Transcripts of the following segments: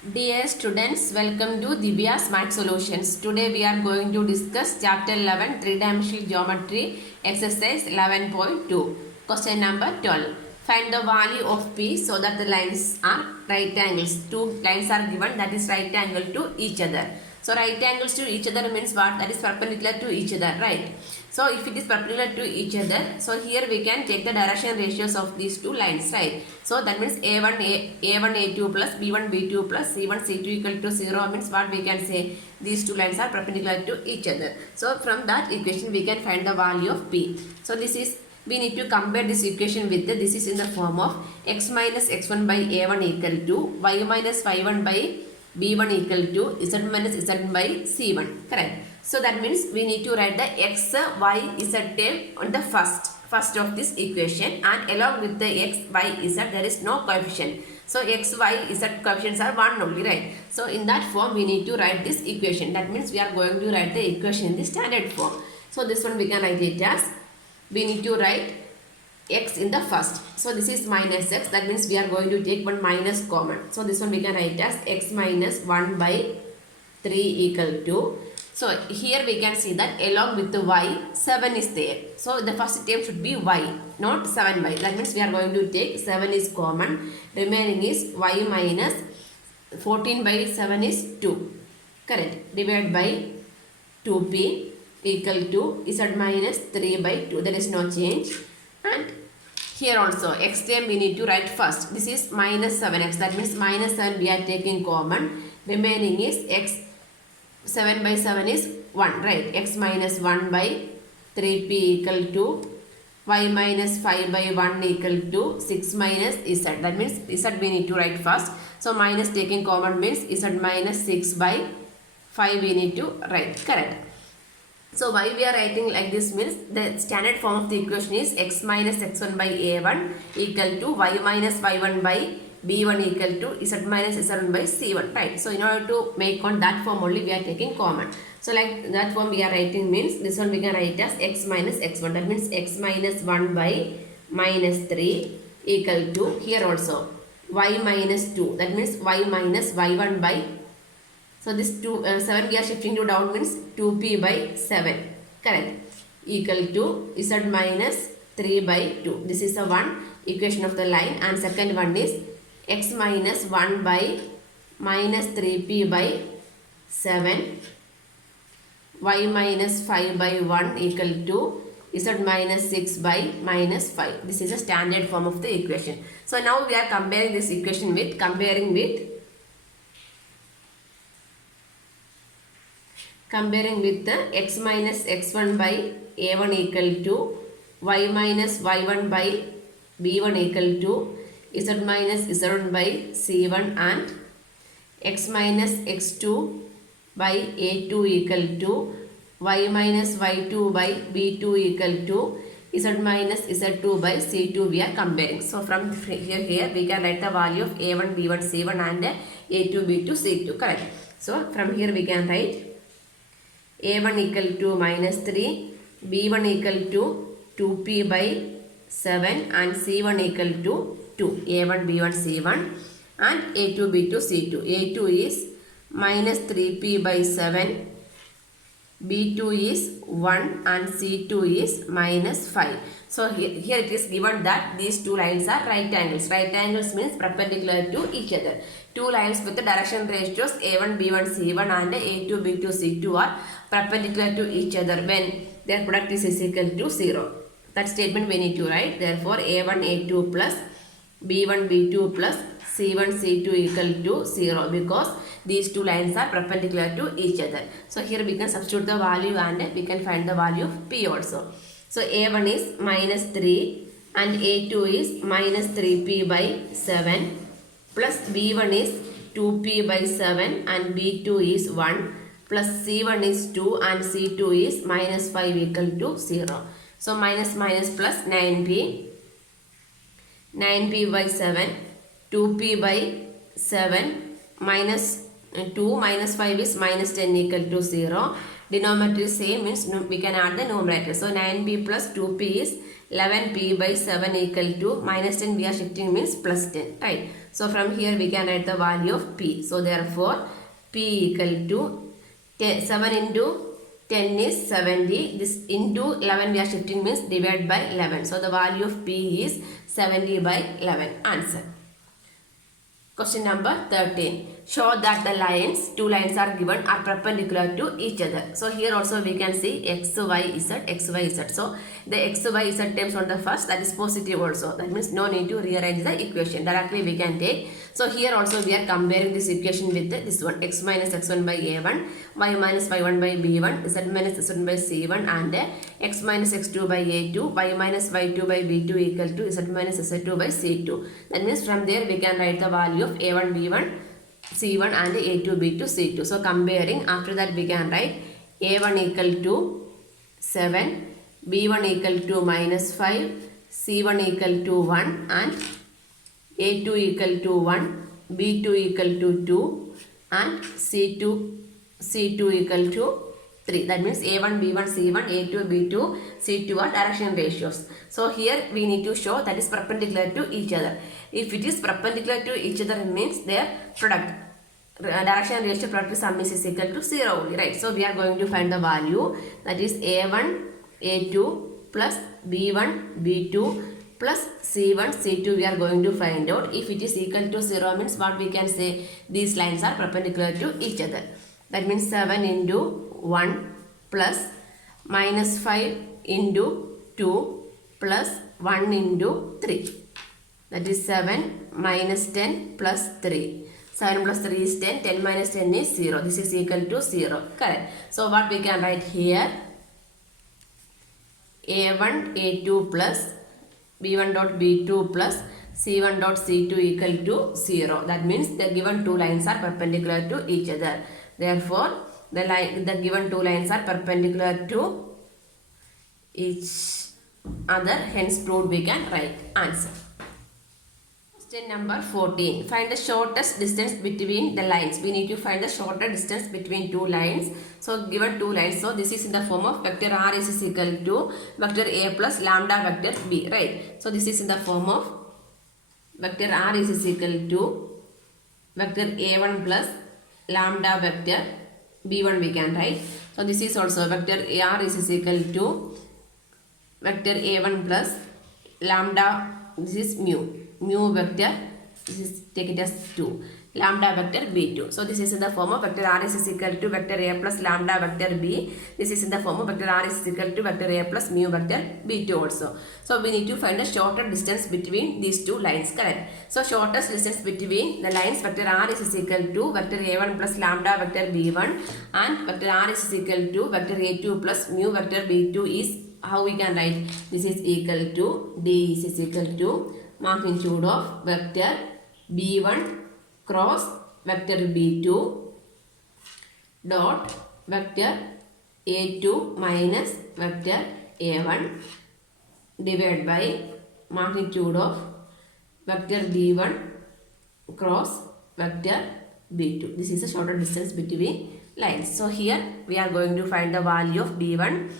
Dear students, welcome to Divya's Math Solutions. Today we are going to discuss Chapter 11 Three-Dimensional Geometry Exercise 11.2. Question number 12. Find the value of P so that the lines are right angles. Two lines are given, that is right angle to each other. So right angles to each other means what? That is perpendicular to each other, right? So if it is perpendicular to each other, so here we can take the direction ratios of these two lines, right? So that means A1 A2 plus B1 B2 plus C1 C2 equal to 0 means what we can say? These two lines are perpendicular to each other. So from that equation we can find the value of P. So this is, we need to compare this equation with this is in the form of x minus x1 by a1 equal to y minus y1 by b1 equal to z minus z by c1, correct? So that means we need to write the x, y, z term on the first of this equation, and along with the x, y, z there is no coefficient. So x, y, z coefficients are 1 only, right? So in that form we need to write this equation. That means we are going to write the equation in the standard form. So this one we can write it as, we need to write x in the first. So this is minus x, that means we are going to take one minus common. So this one we can write as x minus 1 by 3 equal to, so here we can see that along with the y, 7 is there. So the first term should be y, not 7y. That means we are going to take 7 is common. Remaining is y minus 14 by 7 is 2. Correct. Divided by 2p equal to z minus 3 by 2. There is no change. And here also x term we need to write first. This is minus 7x. That means minus 7 we are taking common. Remaining is x. 7 by 7 is 1, right? X minus 1 by 3p equal to y minus 5 by 1 equal to 6 minus z. That means z we need to write first. So minus taking common means z minus 6 by 5 we need to write, correct? So why we are writing like this means the standard form of the equation is x minus x1 by a1 equal to y minus y1 by b1 equal to z minus z1 by c1, right? So in order to make on that form only we are taking common. So like that form we are writing means this one we can write as x minus x1. That means x minus 1 by minus 3 equal to, here also y minus 2. That means y minus y1 by, so this 7 we are shifting to down means 2p by 7, correct, equal to z minus 3 by 2. This is the one equation of the line, and second one is x minus 1 by minus 3p by 7, y minus 5 by 1 equal to z minus 6 by minus 5. This is a standard form of the equation. So now we are comparing this equation with, comparing the x minus x1 by a1 equal to y minus y1 by b1 equal to z minus z1 by c1, and x minus x2 by a2 equal to y minus y2 by b2 equal to z minus z2 by c2 we are comparing. So from here we can write the value of a1 b1 c1 and a2 b2 c2, correct? So from here we can write a1 equal to minus 3, b1 equal to 2p by 7, and c1 equal to 2, a1 b1 c1, and a2 b2 c2. a2 is minus 3p by 7, b2 is 1, and c2 is minus 5. So here it is given that these two lines are right angles. Right angles means perpendicular to each other. Two lines with the direction ratios a1 b1 c1 and a2 b2 c2 are perpendicular to each other when their product is equal to 0. That statement we need to write. Therefore a1 a2 plus b1 b2 plus c1 c2 equal to 0, because these two lines are perpendicular to each other. So here we can substitute the value and we can find the value of p also. So a1 is minus 3 and a2 is minus 3p by 7 plus b1 is 2p by 7 and b2 is 1 plus c1 is 2 and c2 is minus 5 equal to 0. So minus minus plus 9p by 7, 2p by 7 minus 2 minus 5 is minus 10 equal to 0. Denominator is same means we can add the numerator. So 9p plus 2p is 11p by 7 equal to minus 10 we are shifting means plus 10, right? So from here we can write the value of P. So therefore P equal to 7 into 10 is 70. This into 11 we are shifting means divide by 11. So the value of P is 70 by 11. Answer. Question number 13. Show that the lines, two lines are given, are perpendicular to each other. So here also we can see x, y, z, x, y, z. So the x, y, z terms on the first, that is positive also. That means no need to rearrange the equation. Directly we can take. So here also we are comparing this equation with this one. X minus x1 by a1, y minus y1 by b1, z minus z1 by c1, and x minus x2 by a2, y minus y2 by b2 equal to z minus z2 by c2. That means from there we can write the value of a1, b1, c1 and a2, b2, c2. So comparing, after that we can write a1 equal to 7, b1 equal to minus 5, c1 equal to 1 and a2 equal to 1, b2 equal to 2 and c2 equal to 3. That means a1, b1, c1, a2, b2, c2 are direction ratios. So here we need to show that is perpendicular to each other. If it is perpendicular to each other, it means their product, direction ratio product sum is equal to 0 only, right? So we are going to find the value, that is a1, a2 plus b1, b2 plus c1, c2 we are going to find out. If it is equal to 0 means what we can say, these lines are perpendicular to each other. That means 7 into 1 plus minus 5 into 2 plus 1 into 3. That is 7 minus 10 plus 3. 7 plus 3 is 10. 10 minus 10 is 0. This is equal to 0. Correct. So what we can write here, a1, a2 plus b1 dot b2 plus c1 dot c2 equal to 0. That means the given two lines are perpendicular to each other. Therefore, the given two lines are perpendicular to each other. Hence, proved we can write answer. Question number 14. Find the shortest distance between the lines. We need to find the shorter distance between two lines. So, given two lines. So, this is in the form of vector r is equal to vector a plus lambda vector b. Right. So, this is in the form of vector r is equal to vector a1 plus lambda vector b1 we can write. So, this is also vector r is equal to vector a1 plus lambda, this is mu vector, this is take it as 2, lambda vector b2. So this is in the form of vector r is equal to vector a plus lambda vector b. This is in the form of vector r is equal to vector a plus mu vector b2 also. So we need to find the shorter distance between these two lines. Correct. So shortest distance between the lines vector r is equal to vector a1 plus lambda vector b1 and vector r is equal to vector a2 plus mu vector b2 is, how we can write, this is equal to d is equal to magnitude of vector b1 cross vector b2 dot vector a2 minus vector a1 divided by magnitude of vector b1 cross vector b2. This is the shorter distance between lines. So here we are going to find the value of b1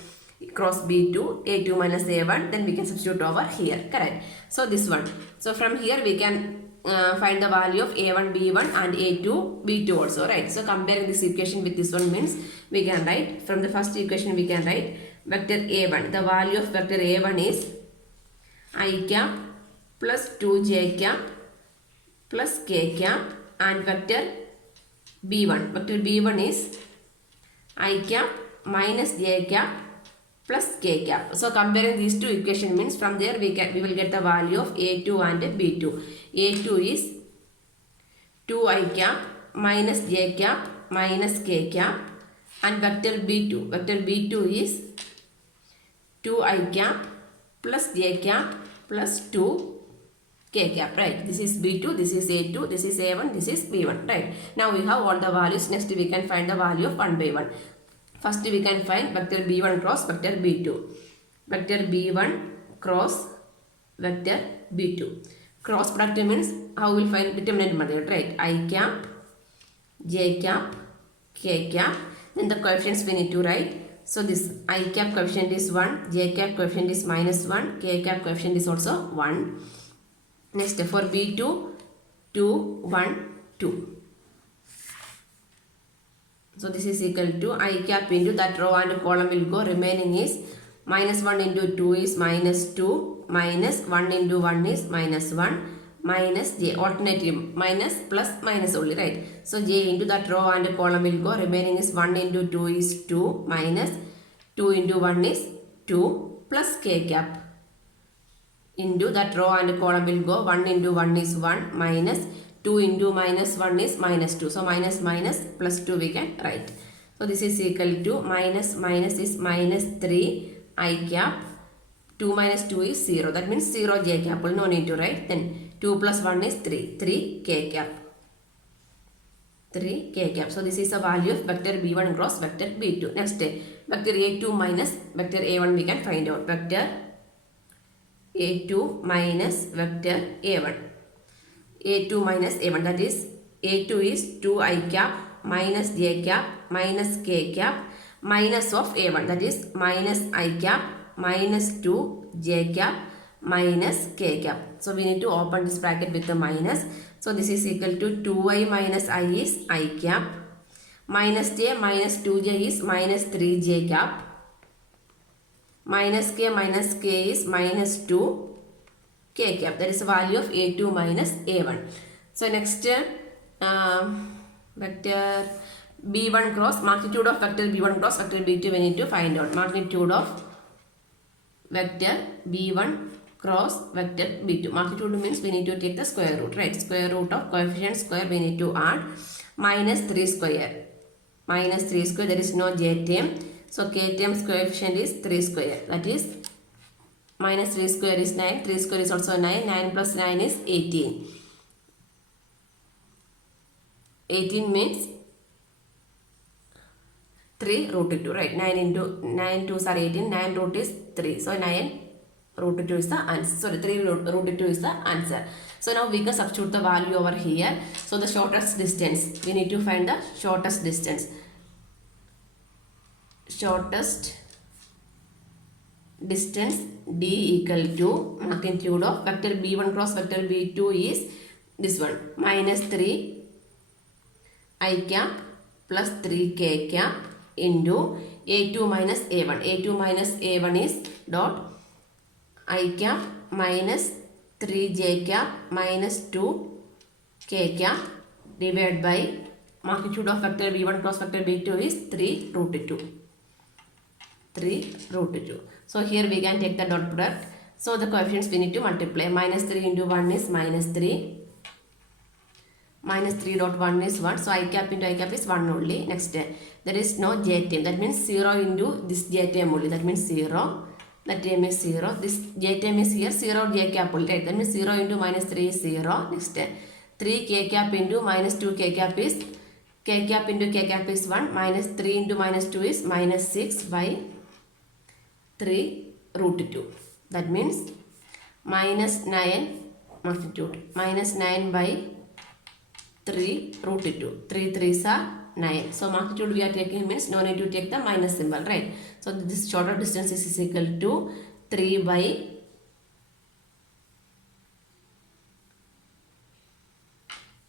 cross b2, a2 minus a1, then we can substitute over here. Correct. So this one. So from here we can find the value of a1 b1 and a2 b2 also, right? So comparing this equation with this one means we can write, from the first equation we can write vector a1. The value of vector a1 is I cap plus 2j cap plus k cap, and vector b1. Vector b1 is I cap minus j cap plus k cap. So comparing these two equations means from there we will get the value of a2 and b2. a2 is 2i cap minus j cap minus k cap, and vector b2. Vector b2 is 2i cap plus j cap plus 2 k cap, right? This is b2, this is a2, this is a1, this is b1, right? Now we have all the values. Next we can find the value of 1 by 1. First we can find vector b1 cross vector b2. Vector b1 cross vector b2. Cross product means how we will find determinant method, right? I cap, j cap, k cap. Then the coefficients we need to write. So this I cap coefficient is 1, j cap coefficient is minus 1, k cap coefficient is also 1. Next for b2, 2, 1, 2. So this is equal to I cap into that row and column will go. Remaining is minus 1 into 2 is minus 2, minus 1 into 1 is minus 1, minus j, alternative minus plus minus only, right? So j into that row and column will go. Remaining is 1 into 2 is 2, minus 2 into 1 is 2, plus k cap into that row and column will go. 1 into 1 is 1, minus 2 into minus 1 is minus 2. So minus minus plus 2 we can write. So this is equal to minus minus is minus 3 I cap. 2 minus 2 is 0. That means 0 j cap. No need to write. Then 2 plus 1 is 3. 3 k cap. 3 k cap. So this is the value of vector b1 cross vector b2. Next, vector a2 minus vector a1 we can find out. Vector a2 minus vector a1. a2 minus a1, that is a2 is 2 I cap minus j cap minus k cap minus of a1, that is minus I cap minus 2 j cap minus k cap. So we need to open this bracket with the minus. So this is equal to 2i minus I is I cap, minus j minus 2j is minus 3j cap, minus k is minus 2 k cap. That is the value of a2 minus a1. So next, vector b1 cross, magnitude of vector b1 cross vector b2 we need to find out. Magnitude of vector b1 cross vector b2. Magnitude means we need to take the square root, right? Square root of coefficient square we need to add. Minus 3 square. Minus 3 square, there is no j term. So k term's coefficient is 3 square. That is minus 3 square is 9. 3 square is also 9. 9 plus 9 is 18. 18 means 3 root 2, right? 9 into 9 2s are 18. 9 root is 3. So 9 root 2 is the answer. Sorry, 3 root 2 is the answer. So now we can substitute the value over here. So the shortest distance, we need to find the shortest distance. Shortest distance d equal to magnitude of vector b1 cross vector b2 is this one, minus 3 I cap plus 3 k cap into a2 minus a1. a2 minus a1 is dot I cap minus 3 j cap minus 2 k cap divided by magnitude of vector b1 cross vector b2 is 3 root 2. 3 root 2. So here we can take the dot product. So the coefficients we need to multiply. Minus 3 into 1 is minus 3. Minus 3 dot 1 is 1. So I cap into I cap is 1 only. Next, there is no j term. That means 0 into this j term only. That means 0. That term is 0. This j term is here. 0 j cap only. Right? That means 0 into minus 3 is 0. Next, 3 k cap into minus 2 k cap is k cap into k cap is 1. Minus 3 into minus 2 is minus 6 by 3 root 2. That means minus 9 magnitude. Minus 9 by 3 root 2. 3 3s are 9. So magnitude we are taking means no need to take the minus symbol, right? So this shorter distance is equal to 3 by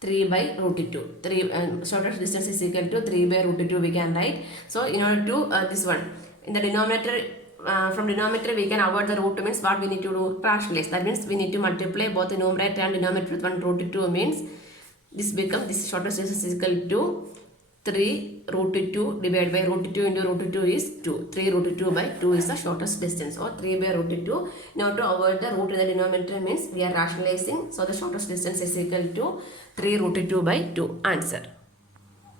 3 by root 2. 3 shorter distance is equal to 3 by root 2 we can write. So in order to this one, in the denominator, from denominator we can avoid the root means what we need to do? Rationalize. That means we need to multiply both the numerator and denominator with 1 root 2 means this becomes, this shortest distance is equal to 3 root 2 divided by root 2 into root 2 is 2. 3 root 2 by 2 is the shortest distance, or 3 by root 2. In order to avoid the root in the denominator means we are rationalizing. So the shortest distance is equal to 3 root 2 by 2. Answer.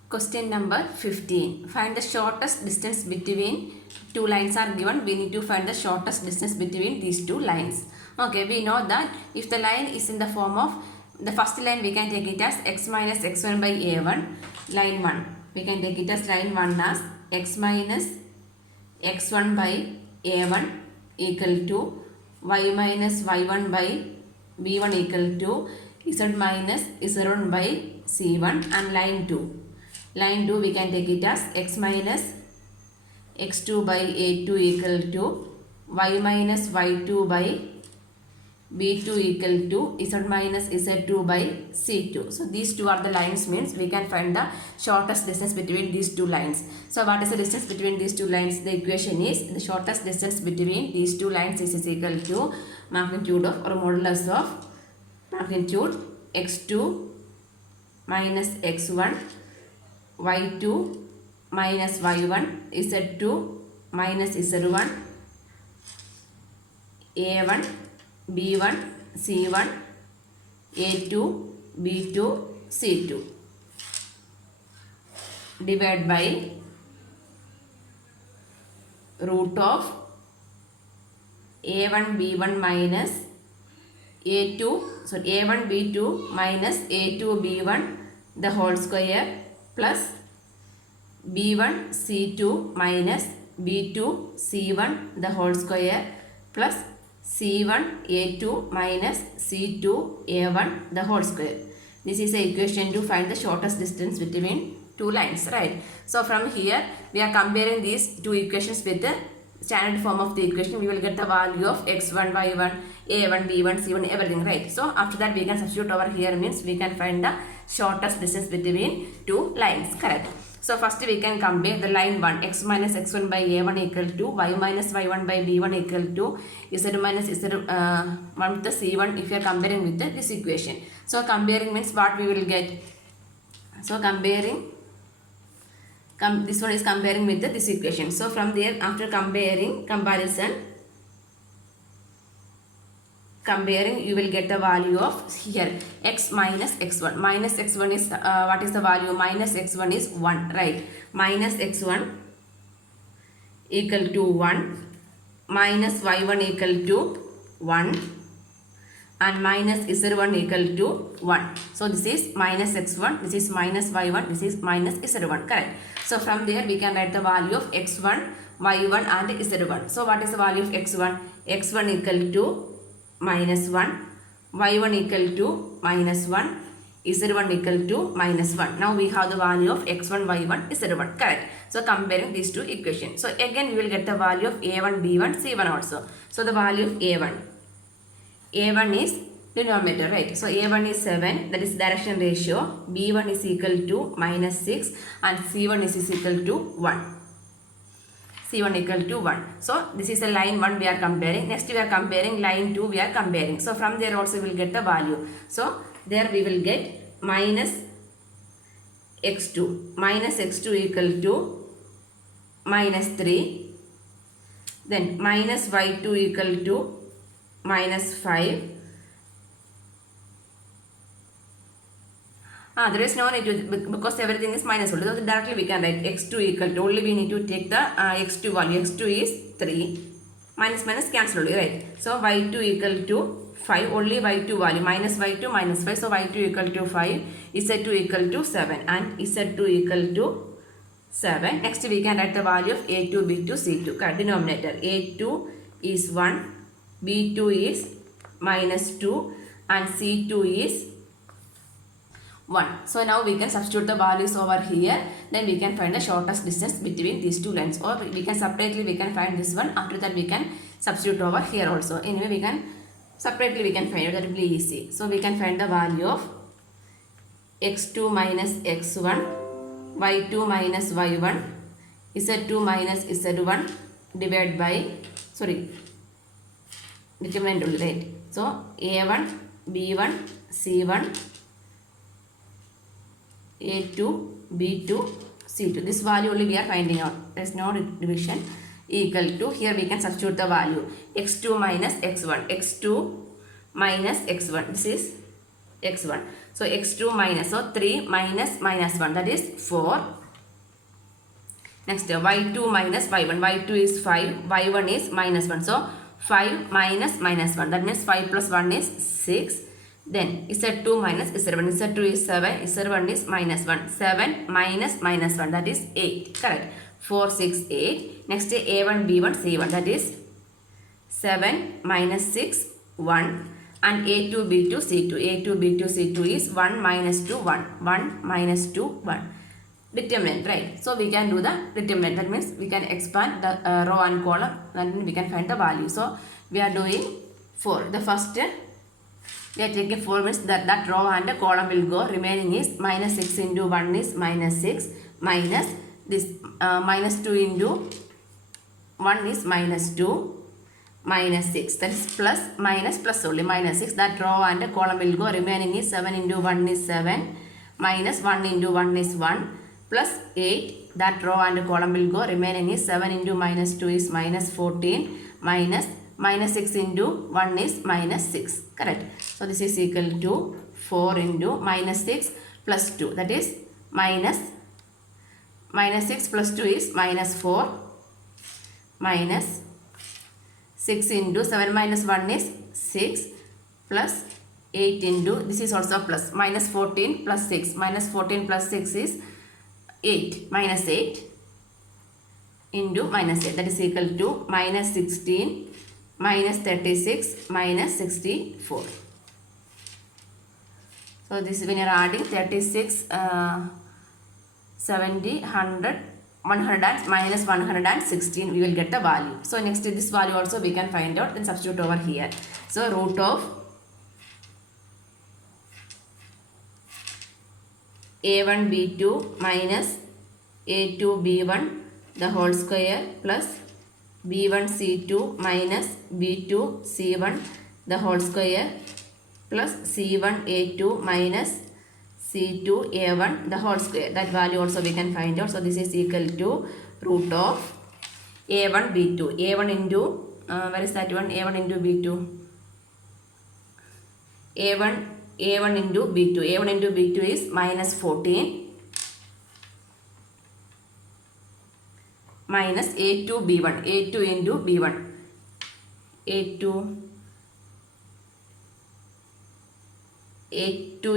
Question number 15. Find the shortest distance between two lines are given. We need to find the shortest distance between these two lines. Okay, we know that if the line is in the form of, the first line we can take it as x minus x1 by a1. Line 1. We can take it as line 1 as x minus x1 by a1 equal to y minus y1 by b1 equal to z minus z1 by c1. And line 2. Line 2 we can take it as x minus x2 by a2 equal to y minus y2 by B2 equal to Z minus Z2 by C2. So these two are the lines, means we can find the shortest distance between these two lines. So what is the distance between these two lines? The equation is the shortest distance between these two lines is equal to magnitude of or modulus of magnitude x2 minus x1, y2 minus y1, z2 minus z1, a1, b1, c1, a2, b2, c2 divided by root of a1, b1 minus a2, so a1, b2 minus a2, b1 the whole square plus b1, c2 minus b2, c1 the whole square plus c1, a2 minus c2, a1 the whole square. This is the equation to find the shortest distance between two lines, right? So from here we are comparing these two equations with the standard form of the equation. We will get the value of x1, y1, a1, b1, c1, everything, right? So after that we can substitute over here, means we can find the shortest distance between two lines, correct? So first we can compare the line 1, x minus x1 by a1 equal to y minus y1 by b1 equal to z minus z1 with the c1 if you are comparing with this equation. So comparing means what we will get? So comparing, this one is comparing with this equation. So from there, after comparing, you will get the value of here x minus x1. Minus x1 is what is the value? Minus x1 is 1, right? Minus x1 equal to 1, minus y1 equal to 1 and minus z1 equal to 1. So this is minus x1, this is minus y1, this is minus z1, correct? So from there we can write the value of x1, y1 and z1. So what is the value of x1? x1 equal to minus 1, y1 equal to minus 1, z1 equal to minus 1. Now we have the value of x1, y1, z1, correct? So comparing these two equations. So again we will get the value of a1, b1, c1 also. So the value of a1 is denominator, right? So a1 is 7, that is direction ratio, b1 is equal to minus 6 and c1 is equal to 1. C1 equal to 1. So this is the line 1 we are comparing. Next we are comparing line 2 we are comparing. So from there also we will get the value. So there we will get minus x2. Minus x2 equal to minus 3. Then minus y2 equal to minus 5. There is no need to, because everything is minus only. So directly we can write x2 equal to, only we need to take the x2 value. x2 is 3. Minus minus cancel only, right? So y2 equal to 5, only y2 value. Minus y2 minus 5. So y2 equal to 5. z2 equal to 7 and z2 equal to 7. Next we can write the value of a2, b2, c2. Correct? Denominator. a2 is 1. b2 is minus 2 and c2 is 1. So now we can substitute the values over here. Then we can find the shortest distance between these two lines. Or we can separately we can find this one. After that we can substitute over here also. Anyway we can separately we can find it. That will be easy. So we can find the value of x2 minus x1, y2 minus y1, z2 minus z1 divided by, determinant only, right? So a1, b1, c1, a2, b2, c2. This value only we are finding out. There is no division. Equal to, here we can substitute the value x2 minus x1. x2 minus x1. This is x1. So x2 minus, so 3 minus minus 1, that is 4. Next y2 minus y1. y2 is 5, y1 is minus 1. So 5 minus minus 1, that means 5 plus 1 is 6. Then z2 minus z1. z2 is 7, z1 is minus 1. 7 minus minus 1, that is 8. Correct. 4, 6, 8. Next a1, b1, c1, that is 7 minus 6, 1. And a2, b2, c2. a2, b2, c2 is 1 minus 2, 1. 1 minus 2, 1. Determinant, right? So we can do the determinant. That means we can expand the row and column and we can find the value. So we are doing 4. The first we are taking 4 means that row and column will go. Remaining is minus 6 into 1 is minus 6 minus this minus 2 into 1 is minus 2 minus 6. That is plus minus plus only minus 6. That row and column will go. Remaining is 7 into 1 is 7 minus 1 into 1 is 1 plus 8. That row and column will go. Remaining is 7 into minus 2 is minus 14 minus minus 6 into 1 is minus 6. Correct. So this is equal to 4 into minus 6 plus 2. That is minus 6 plus 2 is minus 4 minus 6 into 7 minus 1 is 6 plus 8 into this is also plus minus 14 plus 6 minus 14 plus 6 is 8 minus 8 into minus 8, that is equal to minus 16 minus 36 minus 64. So this when you are adding 36 70 100 100 and minus 116 we will get the value. So next this value also we can find out, then substitute over here. So root of a1 b2 minus a2 b1 the whole square plus b1 c2 minus b2 c1 the whole square plus c1 a2 minus c2 a1 the whole square. That value also we can find out. So this is equal to root of a1 b2 a1 into where is that one, a1 into b2 a1 into b2 a1 into b2 is minus 14 minus a2 b1 a2 into b1 a2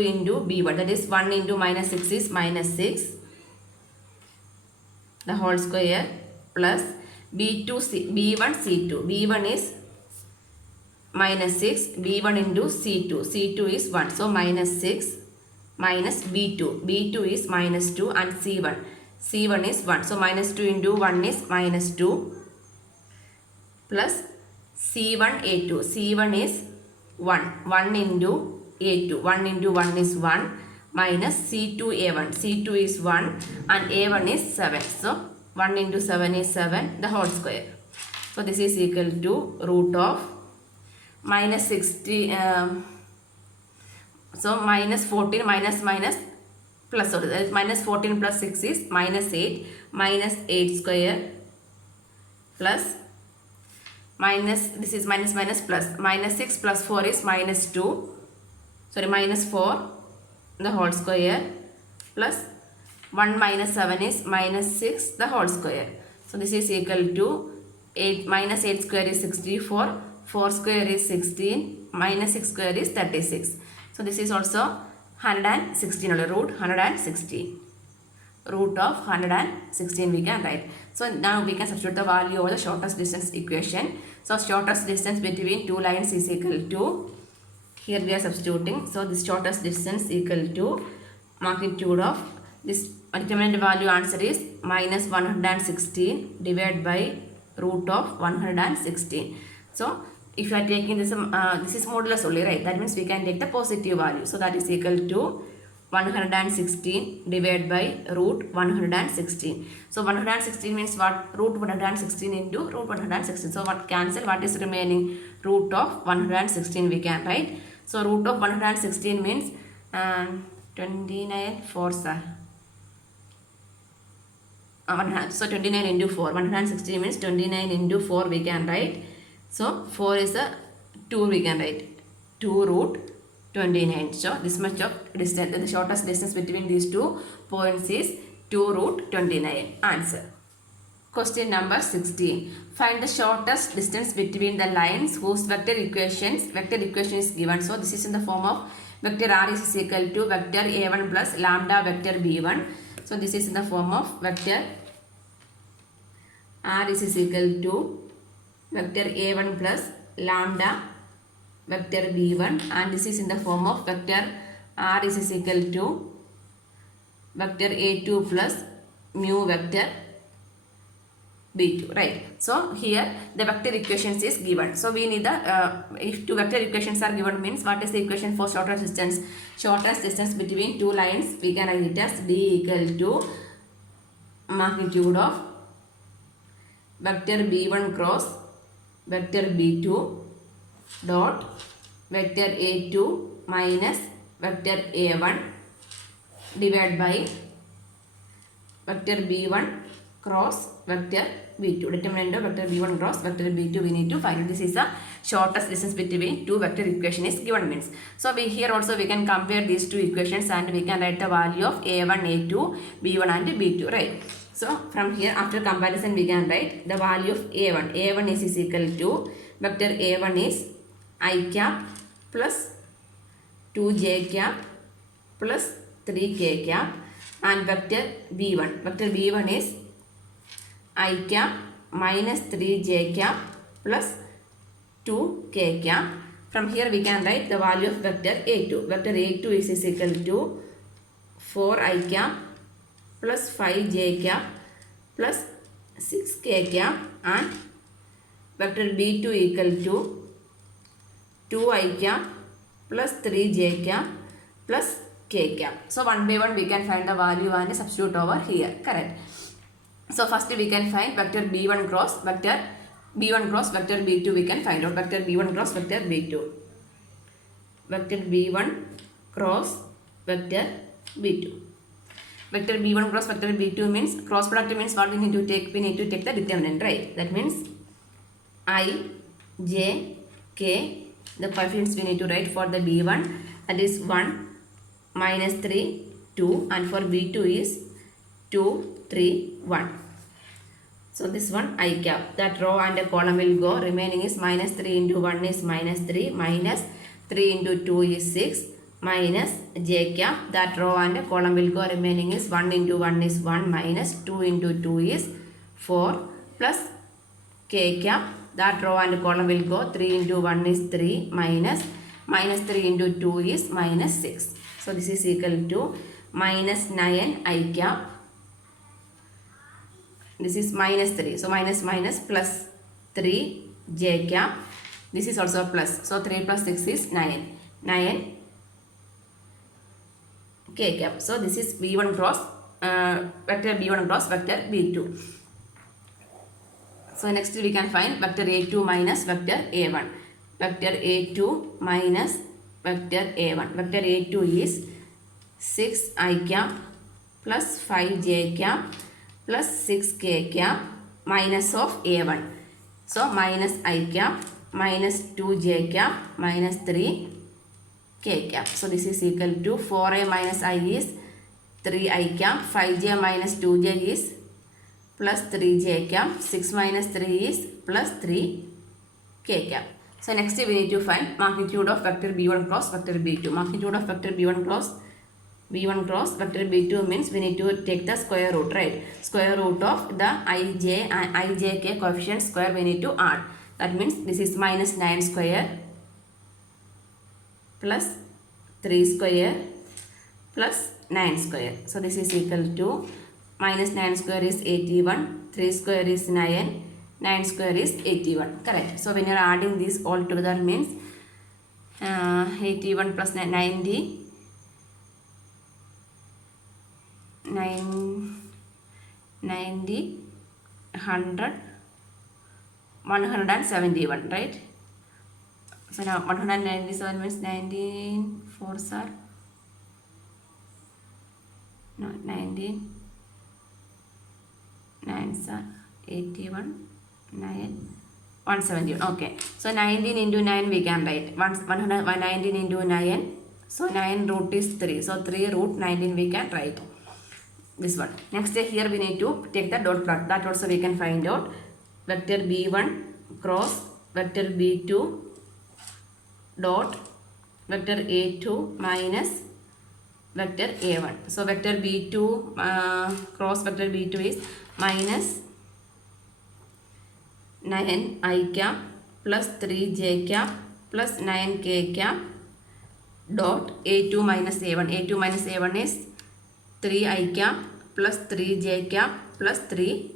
into b1, that is 1 into minus 6 is minus 6 the whole square plus b2 b1 c2 b1 is minus 6 b1 into c2 is 1, so minus 6 minus b2 is minus 2 and c1 is 1, so minus 2 into 1 is minus 2 plus c1 is 1 into a2 1 into 1 is 1 minus c2 a1 is 1 and a1 is 7, so 1 into 7 is 7 the whole square. So this is equal to root of minus 60 so minus 14 minus plus, so that is minus 14 plus 6 is minus 8 minus 8 square plus minus this is minus plus minus 6 plus 4 is minus 2 sorry minus 4 the whole square plus 1 minus 7 is minus 6 the whole square. So this is equal to 8 minus 8 square is 64 4 square is 16 minus 6 square is 36. So this is also 116 or root 116 root of 116 we can write. So now we can substitute the value of the shortest distance equation. So shortest distance between two lines is equal to, here we are substituting, so this shortest distance equal to magnitude of this determinant value answer is minus 116 divided by root of 116. So if you are taking this this is modulus only, right? That means we can take the positive value. So that is equal to 116 divided by root 116. So 116 means what? Root 116 into root 116. So what cancel? What is remaining? Root of 116 we can write. So root of 116 means 29 4s are. So 29 into 4. 116 means 29 into 4 we can write. So 4 is a 2 we can write. 2 root 29. So this much of distance, the shortest distance between these two points is 2 root 29. Answer. Question number 16. Find the shortest distance between the lines whose vector equation is given. So this is in the form of vector r is equal to vector a1 plus lambda vector b1. So this is in the form of vector r is equal to vector a1 plus lambda vector b1, and this is in the form of vector r is equal to vector a2 plus mu vector B2, right? So here the vector equations is given. So we need the, if two vector equations are given means what is the equation for shortest distance? Shortest distance between two lines, we can write it as D equal to magnitude of vector B1 cross vector B2 dot vector A2 minus vector A1 divided by vector B1 cross vector B2. Determinant of vector B1 cross vector B2 we need to find. This is the shortest distance between two vector equation is given means. So we here also we can compare these two equations and we can write the value of A1, A2, B1 and B2, right? So from here after comparison we can write the value of A1. A1 is equal to vector A1 is I cap plus 2j cap plus 3k cap and vector B1. Vector B1 is I cap minus 3j cap plus 2k cap. From here we can write the value of vector A2. Vector A2 is equal to 4i cap plus 5j cap plus 6k cap and vector B2 equal to 2i cap plus 3j cap plus k cap. So one by one we can find the value and substitute over here, correct? So first we can find vector B1 cross vector B2 we can find out. Vector B1 cross vector B2. Vector B1 cross vector B2. Vector B1 cross vector B2 means cross product means what we need to take? We need to take the determinant, right? That means I, j, k, the coefficients we need to write for the B1, that is 1, minus 3, 2 and for B2 is 2, 3, 1. So this one I cap, that row and a column will go, remaining is minus 3 into 1 is minus 3, minus 3 into 2 is 6, minus j cap, that row and a column will go, remaining is 1 into 1 is 1, minus 2 into 2 is 4, plus k cap, that row and column will go, 3 into 1 is 3, minus 3 into 2 is minus 6. So this is equal to minus 9 I cap. This is minus 3. So minus plus 3 j cap. This is also plus. So 3 plus 6 is 9. 9 k cap. So this is B1 cross vector B1 cross vector B2. So next we can find vector A2 minus vector A1. Vector A2 minus vector A1. Vector A2 is 6i cap plus 5j cap plus 6k cap minus of A1. So minus I cap minus 2j cap minus 3k cap. So this is equal to 4a minus I is 3i cap, 5j minus 2j is plus 3j cap, 6 minus 3 is plus 3k cap. So next we need to find magnitude of vector B1 cross vector B2. Magnitude of vector B1 cross vector B2 means we need to take the square root, right? Square root of the ij and ijk coefficient square we need to add. That means this is minus 9 square plus 3 square plus 9 square. So this is equal to minus 9 square is 81, 3 square is 9, 9 square is 81, correct? So when you are adding this all together means 81 plus 90, 90, 100, 171, right? So now 197 means 19 4s are no 19 9s are 81 9 171. Okay, so 19 into 9 we can write 119 into 9. So 9 root is 3. So 3 root 19 we can write this one. Next here we need to take the dot product. That also we can find out. Vector B1 cross vector B2 dot vector A2 minus vector A1. So vector B2 cross vector B2 is minus 9 I cap plus 3 j cap plus 9 k cap dot A2 minus A1. A2 minus A1 is 3 I cap plus 3 j cap plus 3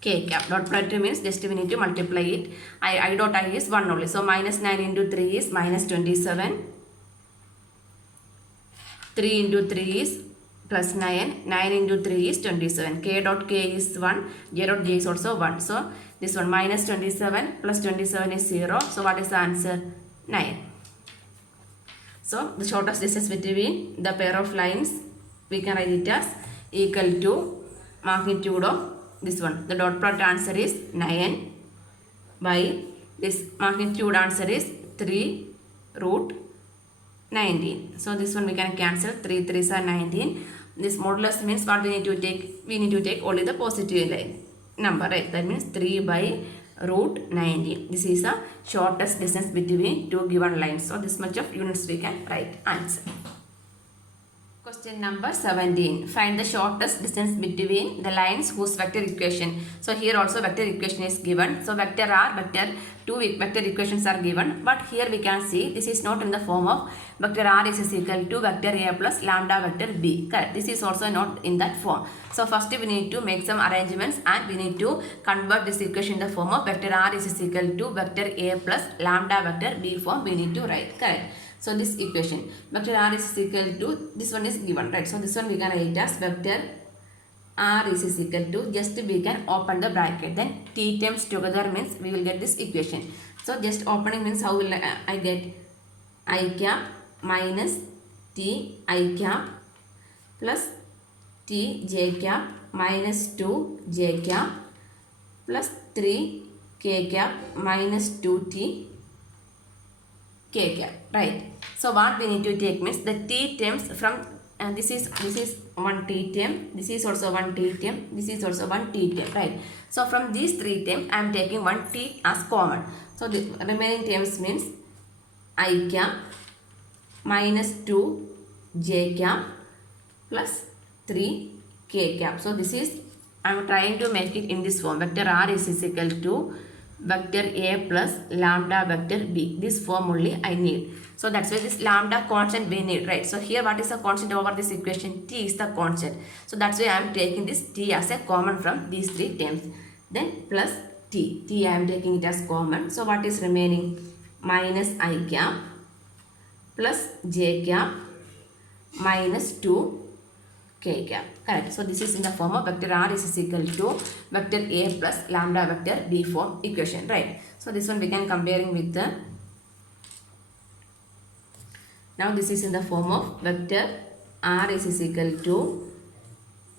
k cap. Dot product means just we need to multiply it. I dot I is 1 only. So minus 9 into 3 is minus 27. 3 into 3 is plus 9. 9 into 3 is 27. K dot k is 1. J dot j is also 1. So this one minus 27 plus 27 is 0. So what is the answer? 9. So the shortest distance between the pair of lines, we can write it as equal to magnitude of this one. The dot product answer is 9 by this magnitude answer is 3 root 19. So this one we can cancel. 3 3s are 19. This modulus means what we need to take? We need to take only the positive line number, right? That means 3 by root 19. This is the shortest distance between two given lines. So this much of units we can write answer. Question number 17. Find the shortest distance between the lines whose vector equation. So here also vector equation is given. So vector R, vector 2 vector equations are given. But here we can see this is not in the form of vector R is equal to vector A plus lambda vector B. Correct. This is also not in that form. So first we need to make some arrangements and we need to convert this equation in the form of vector R is equal to vector A plus lambda vector B form we need to write. Correct. So this equation vector R is equal to this one is given, right? So this one we can write as vector R is equal to, just we can open the bracket, then t terms together means we will get this equation. So just opening means how will I get I cap minus t I cap plus t j cap minus 2 j cap plus 3 k cap minus 2t k cap, right? So what we need to take means the t terms from this is one t term, this is also one t term, this is also one t term, right? So from these three terms I am taking one t as common. So the remaining terms means I cap minus 2 j cap plus 3 k cap. So this is I am trying to make it in this form. Vector R is equal to vector A plus lambda vector B. This form only I need. So that's why this lambda constant we need, right? So here what is the constant over this equation? T is the constant. So that's why I am taking this T as a common from these three terms. Then plus T. T I am taking it as common. So what is remaining? Minus I cap plus j cap minus 2 k cap. Correct. So this is in the form of vector R is equal to vector A plus lambda vector B form equation, right? So this one we can comparing with the, now this is in the form of vector R is equal to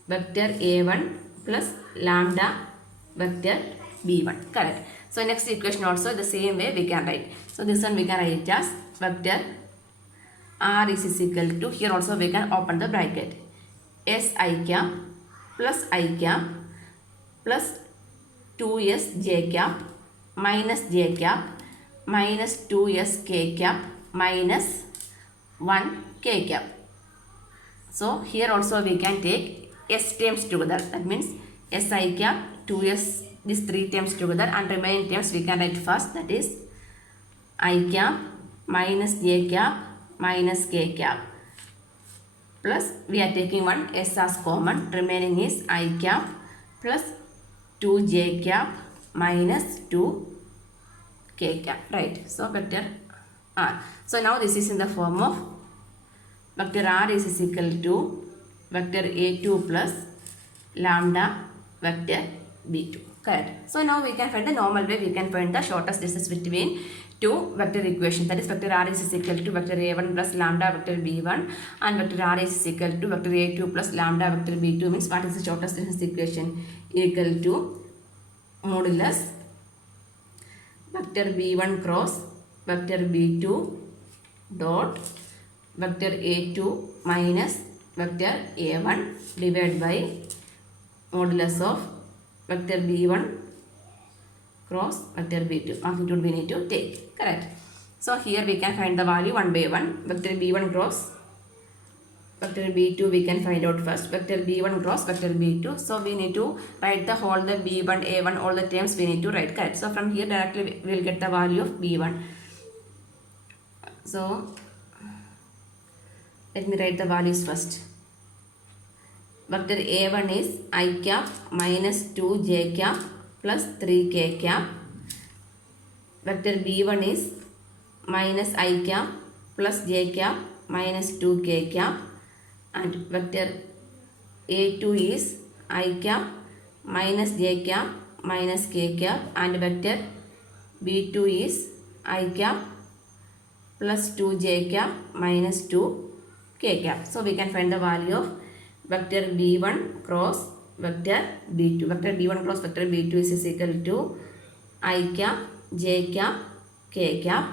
vector A1 plus lambda vector B1. Correct. So next equation also the same way we can write. So this one we can write it as vector R is equal to, here also we can open the bracket, S I cap plus I cap plus 2s j cap minus j cap minus 2s k cap minus 1 k cap. So here also we can take s terms together. That means s I cap 2s, these three terms together, and remaining terms we can write first, that is I cap minus j cap minus k cap plus we are taking one s as common, remaining is I cap plus 2 j cap minus 2 k cap, right? So vector R. So now this is in the form of vector R is equal to vector A2 plus lambda vector B2. Correct. So now we can find the normal way we can find the shortest distance between two vector equations. That is vector R is equal to vector A1 plus lambda vector B1 and vector R is equal to vector A2 plus lambda vector B2 means what is the shortest distance equation? Equal to modulus vector B1 cross vector B2 dot vector A2 minus vector A1 divided by modulus of vector B1 cross vector B2. Magnitude we need to take. Correct. So here we can find the value one by one. Vector B1 cross vector B2 we can find out first. Vector B1 cross vector B2. So we need to write the whole the B1, A1, all the terms we need to write. Correct. So from here directly we will get the value of B1. So let me write the values first. Vector A1 is I cap minus 2 j cap plus 3k cap. Vector b1 is minus I cap plus j cap minus 2k cap, and vector a2 is I cap minus j cap minus k cap, and vector b2 is I cap plus 2j cap minus 2k cap. So we can find the value of vector b1 cross vector b2. Vector b1 cross vector b2 is equal to I cap, j cap, k cap.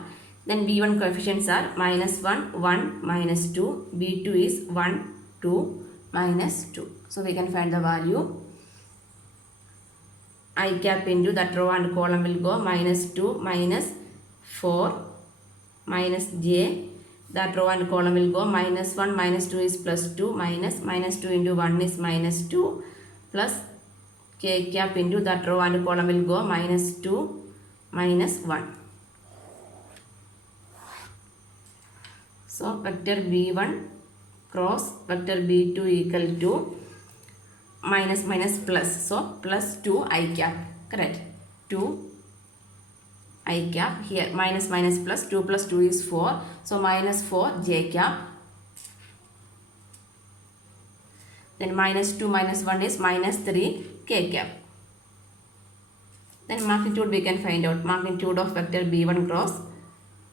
Then b1 coefficients are minus 1, 1, minus 2. b2 is 1, 2, minus 2. So we can find the value. I cap into that row and column will go minus 2, minus 4, minus j. That row and column will go minus 1, minus 2 is plus 2, minus 2 into 1 is minus 2, plus k cap into that row and column will go minus 2, minus 1. So vector b1 cross vector b2 equal to minus minus plus. So plus 2 I cap. Correct. 2 I cap. Here minus minus plus 2 plus 2 is 4. So minus 4 j cap. Then minus 2 minus 1 is minus 3 k cap. Then magnitude we can find out. Magnitude of vector b1 cross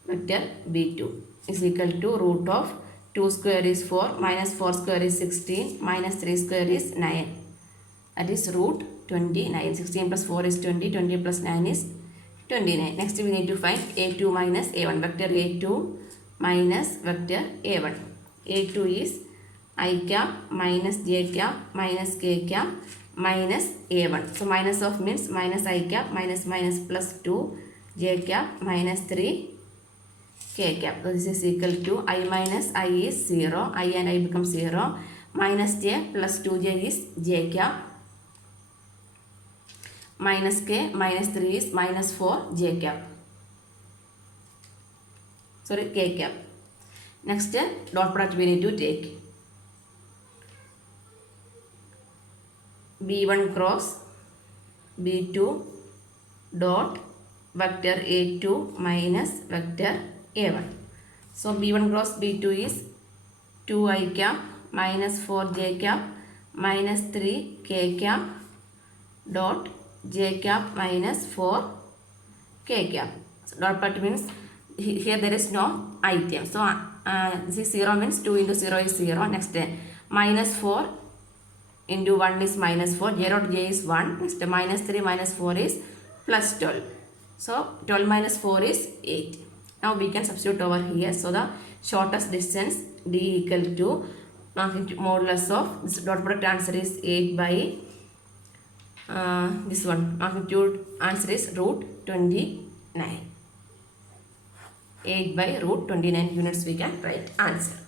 vector b2 is equal to root of 2 square is 4, minus 4 square is 16, minus 3 square is 9. That is root 29. 16 plus 4 is 20, 20 plus 9 is 29. Next we need to find a2 minus a1. Vector a2 minus vector a1. a2 is I cap minus j cap minus k cap minus a1. So minus of means minus I cap minus minus plus 2 j cap minus 3 k cap. So this is equal to I minus I is 0. I and I become 0. Minus j plus 2j is j cap. Minus k minus 3 is minus 4 j cap. Sorry, k cap. Next dot product we need to take. b1 cross b2 dot vector a2 minus vector a1. So b1 cross b2 is 2i cap minus 4j cap minus 3k cap dot j cap minus 4k cap. So dot product means here there is no item. So this is 0 means 2 into 0 is 0. Next minus 4 into 1 is minus 4. j dot j is 1. Next minus 3 minus 4 is plus 12. So 12 minus 4 is 8. Now we can substitute over here. So the shortest distance d equal to modulus of this dot product answer is 8 by this one. Magnitude answer is root 29. 8 by root 29 units we can write answer.